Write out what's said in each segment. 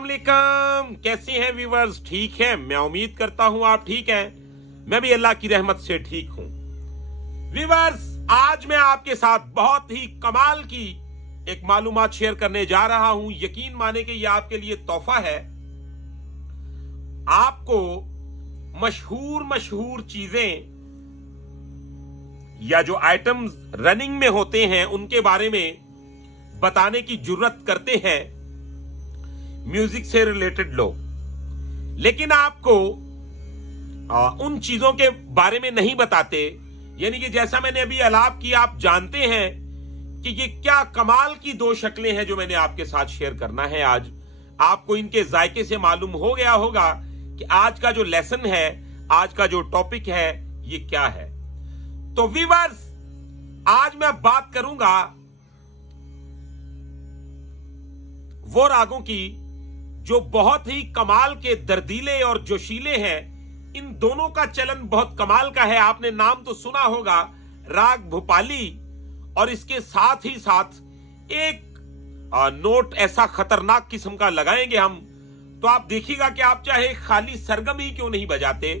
अस्सलाम वालेकुम। कैसे हैं व्यूवर्स? ठीक हैं? मैं उम्मीद करता हूं आप ठीक हैं। मैं भी अल्लाह की रहमत से ठीक हूं। व्यूवर्स, आज मैं आपके साथ बहुत ही कमाल की एक मालूमात शेयर करने जा रहा हूं। यकीन माने कि यह आपके लिए तोहफा है। आपको मशहूर मशहूर चीजें या जो आइटम्स रनिंग में होते हैं उनके बारे में बताने की जुर्रत करते हैं म्यूजिक से रिलेटेड लोग, लेकिन आपको उन चीजों के बारे में नहीं बताते। यानी कि जैसा मैंने अभी अलाप किया, आप जानते हैं कि ये क्या कमाल की दो शक्लें हैं जो मैंने आपके साथ शेयर करना है आज। आपको इनके जायके से मालूम हो गया होगा कि आज का जो लेसन है, आज का जो टॉपिक है, ये क्या है। तो व्यूअर्स, आज मैं बात करूंगा वो रागों की जो बहुत ही कमाल के दर्दीले और जोशीले हैं। इन दोनों का चलन बहुत कमाल का है। आपने नाम तो सुना होगा, राग भूपाली, और इसके साथ ही साथ एक नोट ऐसा खतरनाक किस्म का लगाएंगे हम, तो आप देखिएगा कि आप चाहे खाली सरगम ही क्यों नहीं बजाते,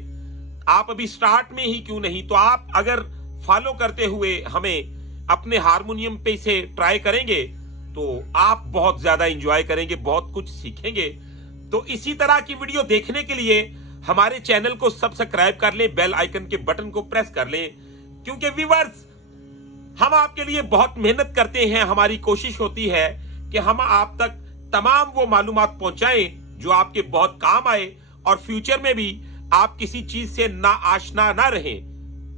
आप अभी स्टार्ट में ही क्यों नहीं, तो आप अगर फॉलो करते हुए हमें अपने हारमोनियम पे इसे ट्राई करेंगे तो आप बहुत ज्यादा एंजॉय करेंगे, बहुत कुछ सीखेंगे। तो इसी तरह की वीडियो देखने के लिए हमारे चैनल को सब्सक्राइब कर लें, बेल आइकन के बटन को प्रेस कर लें, क्योंकि व्यूअर्स, हम आपके लिए बहुत मेहनत करते हैं। हमारी कोशिश होती है कि हम आप तक तमाम वो मालूमात पहुंचाएं जो आपके बहुत काम आए और फ्यूचर में भी आप किसी चीज से ना आशना ना रहें।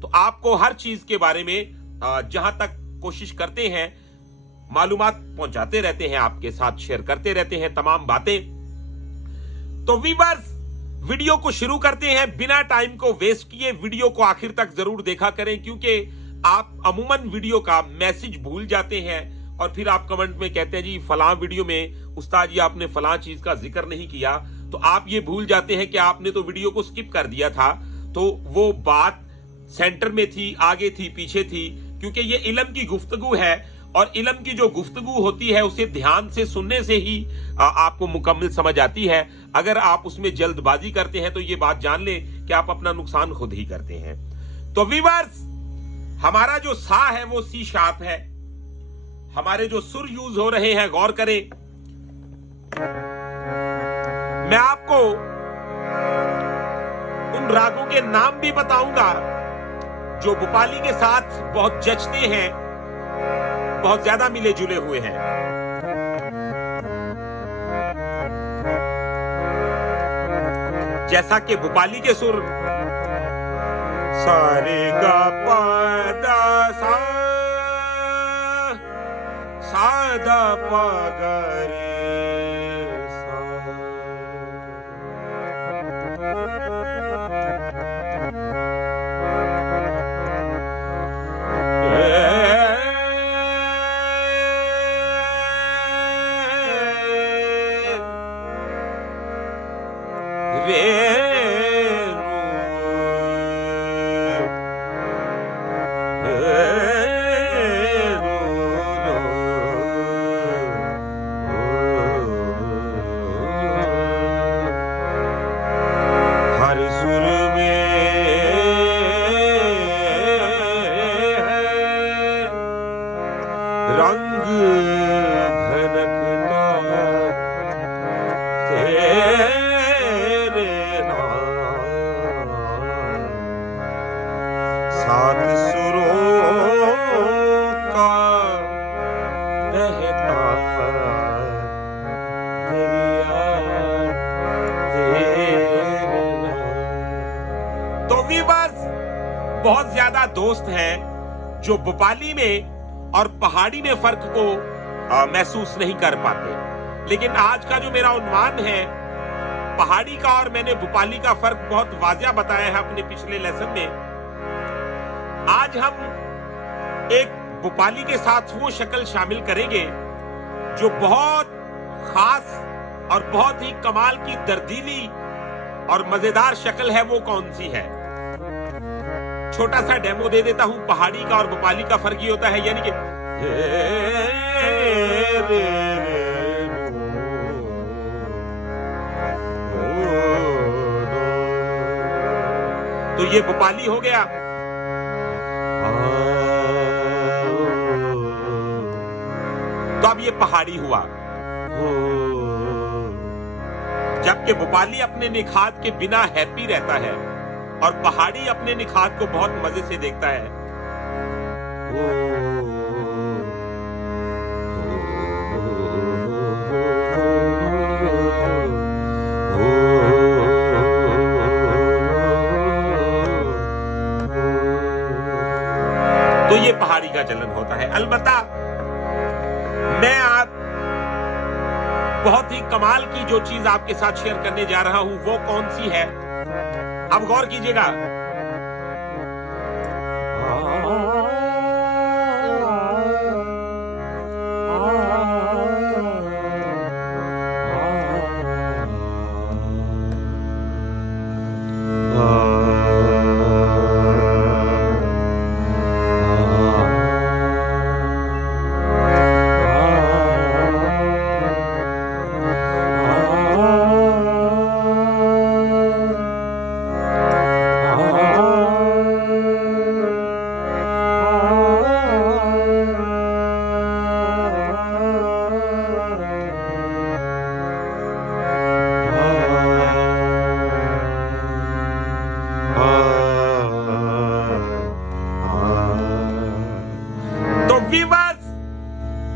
तो आपको हर चीज के बारे में जहां तक कोशिश करते हैं मालूमात पहुंचाते रहते हैं, आपके साथ शेयर करते रहते हैं तमाम बातें। तो व्यूअर्स, वीडियो को शुरू करते हैं बिना टाइम को वेस्ट किए। वीडियो को आखिर तक जरूर देखा करें, क्योंकि आप अमूमन वीडियो का मैसेज भूल जाते हैं और फिर आप कमेंट में कहते हैं जी फलां वीडियो में उस्ताद जी आपने फलां चीज का जिक्र नहीं किया। तो आप ये भूल जाते हैं कि आपने तो वीडियो को स्किप कर दिया था, तो वो बात सेंटर में थी, आगे थी, पीछे थी, क्योंकि ये इल्म की गुफ्तगू है और इल्म की जो गुफ्तगू होती है उसे ध्यान से सुनने से ही आपको मुकम्मल समझ आती है। अगर आप उसमें जल्दबाजी करते हैं तो ये बात जान लें कि आप अपना नुकसान खुद ही करते हैं। तो व्यूअर्स, हमारा जो सा है वो सी शार्प है। हमारे जो सुर यूज हो रहे हैं, गौर करें। मैं आपको उन रागों के नाम भी बताऊंगा जो भोपाली के साथ बहुत जचते हैं, बहुत ज्यादा मिले जुले हुए हैं। जैसा कि भोपाली के सुर सारे गा पा दा सा, सा दा पा गा रे सा। रंग धनकता तेरे नाम, सात सुरों का रहता दरिया तेरे नाम। तो व्यूअर्स, बहुत ज्यादा दोस्त हैं जो भोपाली में और पहाड़ी में फर्क को महसूस नहीं कर पाते, लेकिन आज का जो मेरा उन्वान है पहाड़ी का और मैंने भोपाली का फर्क बहुत वाजिया बताया है अपने पिछले लेसन में। आज हम एक भोपाली के साथ वो शक्ल शामिल करेंगे जो बहुत खास और बहुत ही कमाल की दर्दीली और मजेदार शक्ल है। वो कौन सी है? छोटा सा डेमो दे देता हूं। पहाड़ी का और भोपाली का फर्क ये होता है, यानी कि तो ये भोपाली हो गया। तो अब ये पहाड़ी हुआ। जबकि भोपाली अपने निखात के बिना हैप्पी रहता है और पहाड़ी अपने निखात को बहुत मजे से देखता है। तो ये पहाड़ी का चलन होता है। अलबत्ता मैं आप बहुत ही कमाल की जो चीज आपके साथ शेयर करने जा रहा हूं वो कौन सी है, अब गौर कीजिएगा।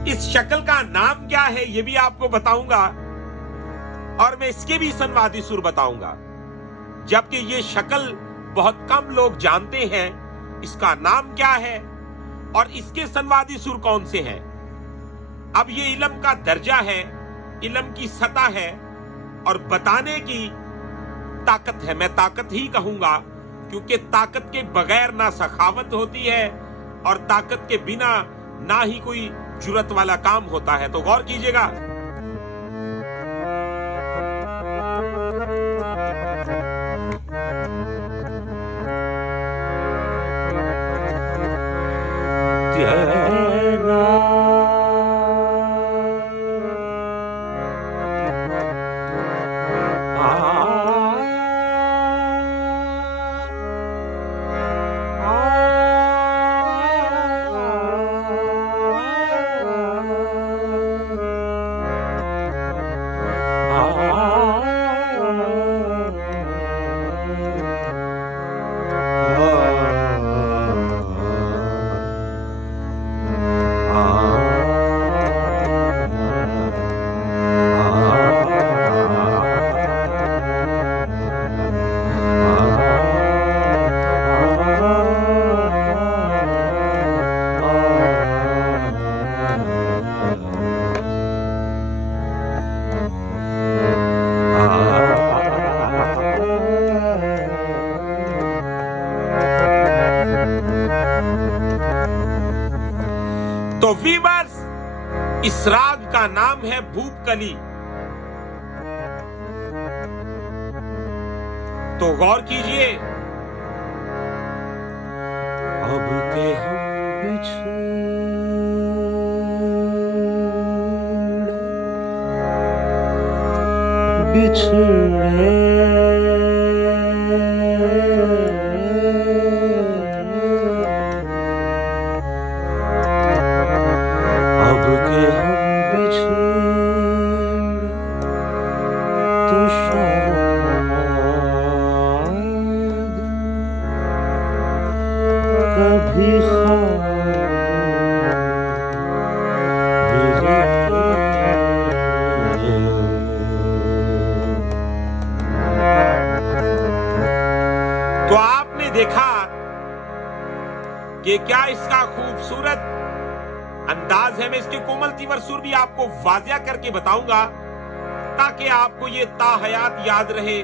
इस शक्ल का नाम क्या है ये भी आपको बताऊंगा और मैं इसके भी संवादी सुर बताऊंगा, जबकि ये शक्ल बहुत कम लोग जानते हैं। इसका नाम क्या है और इसके संवादी सुर कौन से हैं। अब ये इल्म का दर्जा है, इल्म की सतह है और बताने की ताकत है। मैं ताकत ही कहूंगा क्योंकि ताकत के बगैर ना सखावत होती है और ताकत के बिना ना ही कोई जुर्रत वाला काम होता है। तो गौर कीजिएगा। तो वीवर्स, इस राग का नाम है भूपकली। तो गौर कीजिए। अब के हम बिछड़े तो आपने देखा कि क्या इसका खूबसूरत अंदाज है। मैं इसके कोमल तीवर सुर भी आपको वाजिया करके बताऊंगा ताकि आपको ये ताहयात याद रहे।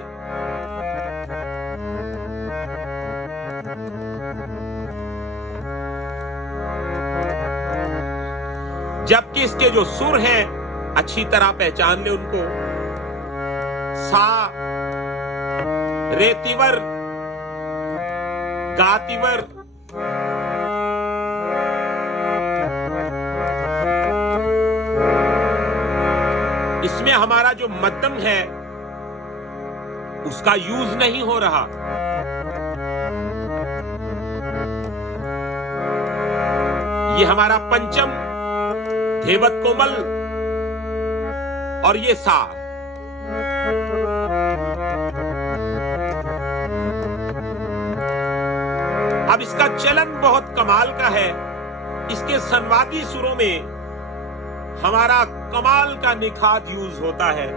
जबकि इसके जो सुर हैं अच्छी तरह पहचान ले उनको। सा, रे तीवर, गा तीवर, इसमें हमारा जो मध्यम है उसका यूज नहीं हो रहा। ये हमारा पंचम धेवत कोमल और ये सा। अब इसका चलन बहुत कमाल का है। इसके संवादी सुरों में हमारा कमाल का निखात यूज होता है।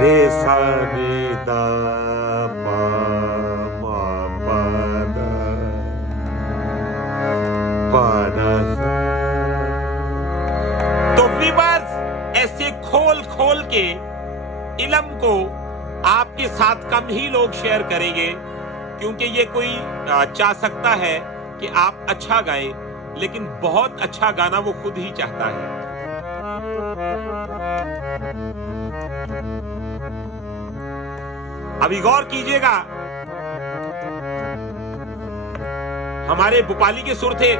रे सा रे दा पा मा पा दा पा दा। तो व्यूअर्स, ऐसे खोल खोल के इल्म को आपके साथ कम ही लोग शेयर करेंगे, क्योंकि ये कोई चाह सकता है कि आप अच्छा गाएं, लेकिन बहुत अच्छा गाना वो खुद ही चाहता है। अभी गौर कीजिएगा, हमारे भोपाली के सुर थे।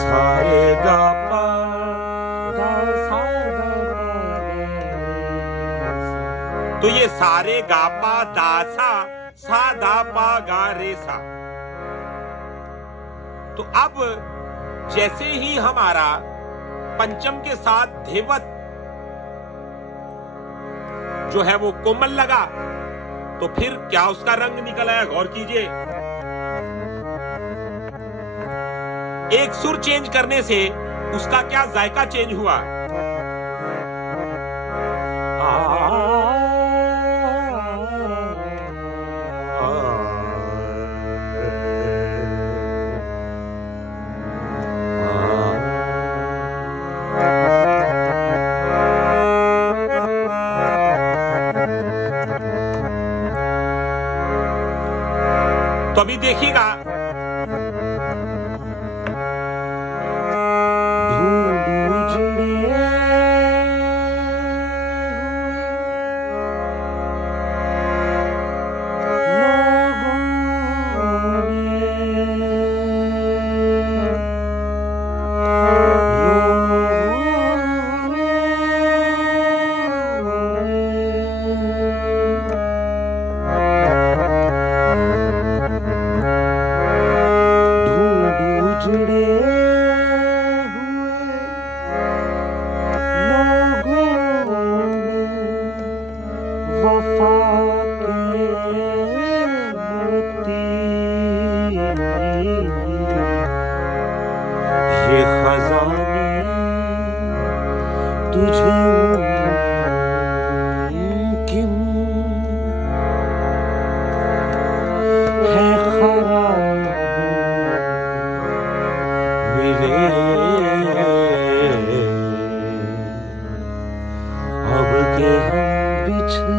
सारे गा पा दा सा दा। तो ये सारे गा पा दा सा दा पा गा रे सा। तो अब जैसे ही हमारा पंचम के साथ धेवत जो है वो कोमल लगा, तो फिर क्या उसका रंग निकल आया, गौर कीजिए। एक सुर चेंज करने से उसका क्या जायका चेंज हुआ। तो अभी देखिएगा, ये खजाने तुझे मुमकिन है खराब मिले अब के हम बिछड़े।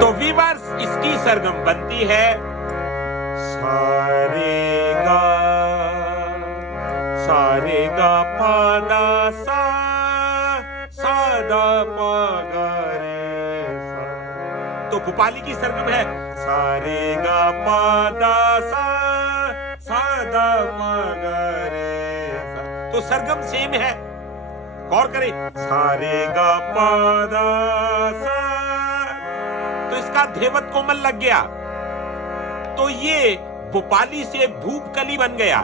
तो वीवर्स, इसकी सरगम बनती है सारे गा पादा सा दा पा गा रे सा। तो भोपाली की सरगम है सारे गा पादा सा दा पा गा रे सा। तो सरगम सेम है, गौर करें, सारे गा पादा सा। तो इसका धेवत कोमल लग गया, तो ये भोपाली से भूपकली बन गया।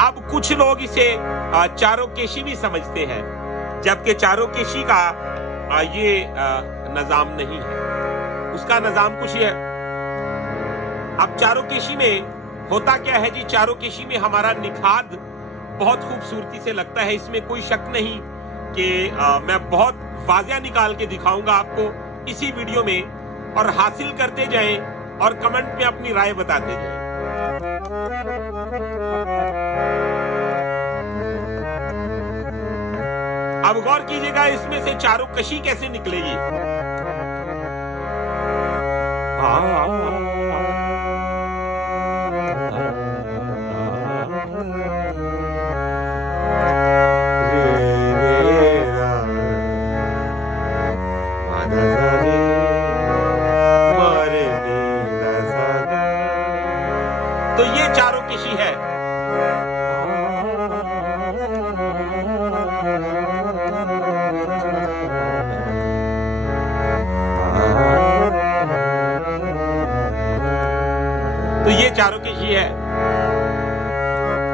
अब कुछ लोग इसे चारोकेशी भी समझते हैं, जबकि चारोकेशी का ये निजाम नहीं है, उसका निजाम कुछ है। अब चारोकेशी में होता क्या है जी, चारोकेशी में हमारा निखाद बहुत खूबसूरती से लगता है, इसमें कोई शक नहीं कि मैं बहुत वाजिया निकाल के दिखाऊंगा आपको इसी वीडियो में, और हासिल करते जाएं और कमेंट में अपनी राय बताते जाएं। अब गौर कीजिएगा, इसमें से चारोकशी कैसे निकलेगी। तो ये चारों किशी है। तो ये चारों किशी है।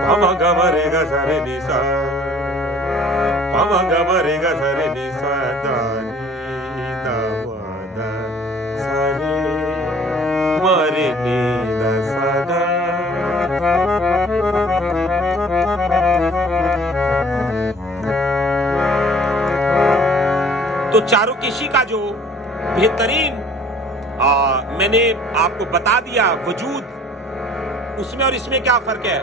पम ग म रे ग सा रे नि सा, पम ग म रे ग सा रे नि सा दा नि दा व दा सा रे म रे नि दा सा दा। तो चारों किशी का जो बेहतरीन मैंने आपको बता दिया वजूद, उसमें और इसमें क्या फर्क है।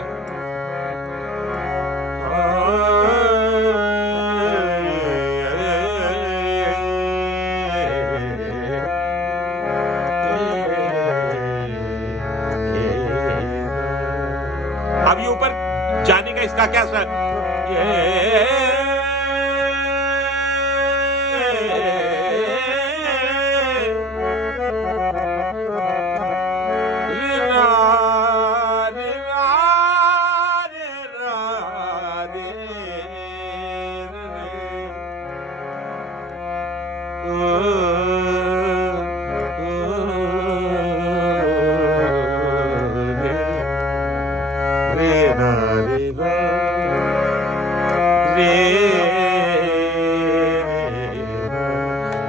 अब ये ऊपर जाने का इसका क्या असर?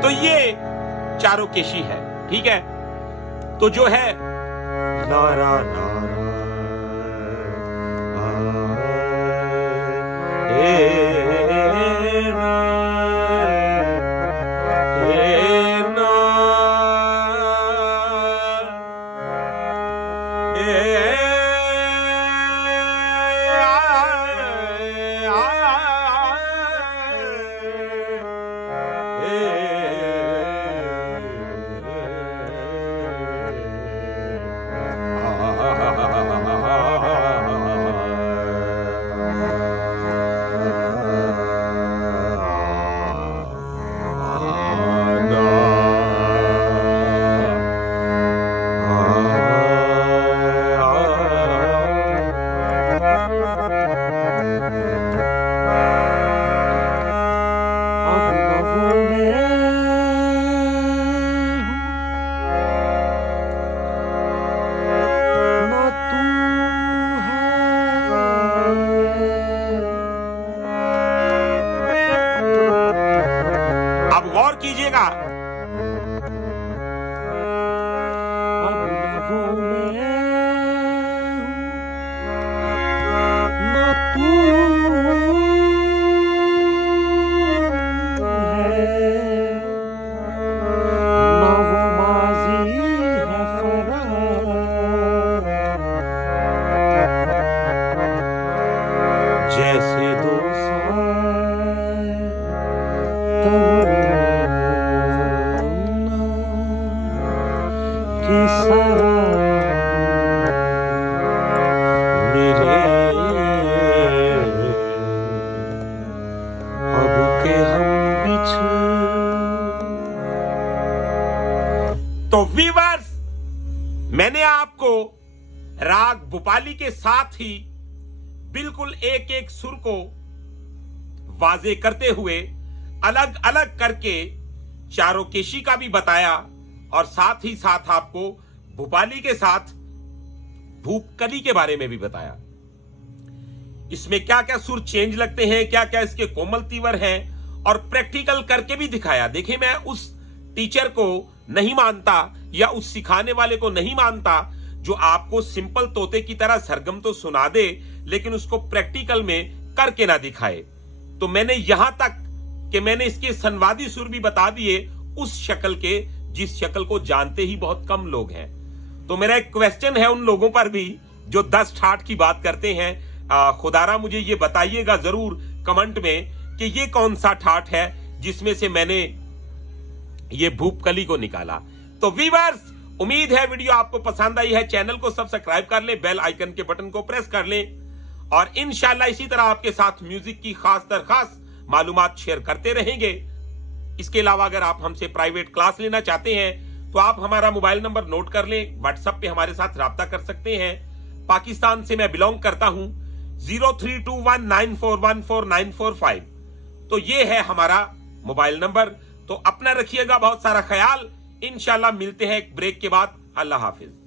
तो ये चारों केशी है, ठीक है। तो जो है नारा कीजिएगा। जैसे दो तो वीवर्स, मैंने आपको राग भूपाली के साथ ही बिल्कुल एक एक सुर को वाजे करते हुए अलग अलग करके चारों केशी का भी बताया और साथ ही साथ आपको भूपाली के साथ भूपकली के बारे में भी बताया। इसमें क्या क्या सुर चेंज लगते हैं, क्या क्या इसके कोमल तीवर हैं, और प्रैक्टिकल करके भी दिखाया। देखिए, मैं उस टीचर को नहीं मानता या उस सिखाने वाले को नहीं मानता जो आपको सिंपल तोते की तरह सरगम तो सुना दे लेकिन उसको प्रैक्टिकल में करके ना दिखाए। तो मैंने यहां तक कि मैंने इसके संवादी सुर भी बता दिए उस शक्ल के जिस शक्ल को जानते ही बहुत कम लोग हैं। तो मेरा एक क्वेश्चन है उन लोगों पर भी जो 10 ठाठ की बात करते हैं। खुदारा मुझे ये बताइएगा जरूर कमेंट में कि ये कौन सा ठाठ है जिसमें से मैंने ये भूपकली को निकाला। तो वीवर्स, उम्मीद है वीडियो आपको पसंद आई है। चैनल को सब्सक्राइब कर ले, बेल आइकन के बटन को प्रेस कर ले और इंशाल्लाह इसी तरह आपके साथ म्यूजिक की खास दरखास मालूमात शेयर करते रहेंगे। इसके अलावा अगर आप हमसे प्राइवेट क्लास लेना चाहते हैं तो आप हमारा मोबाइल नंबर नोट कर लें, व्हाट्सएप पे हमारे साथ राब्ता कर सकते हैं। पाकिस्तान से मैं बिलोंग करता हूं, 0321941445। तो ये है हमारा मोबाइल नंबर। तो अपना रखिएगा बहुत सारा ख्याल। इंशाल्लाह मिलते हैं एक ब्रेक के बाद। अल्लाह हाफिज।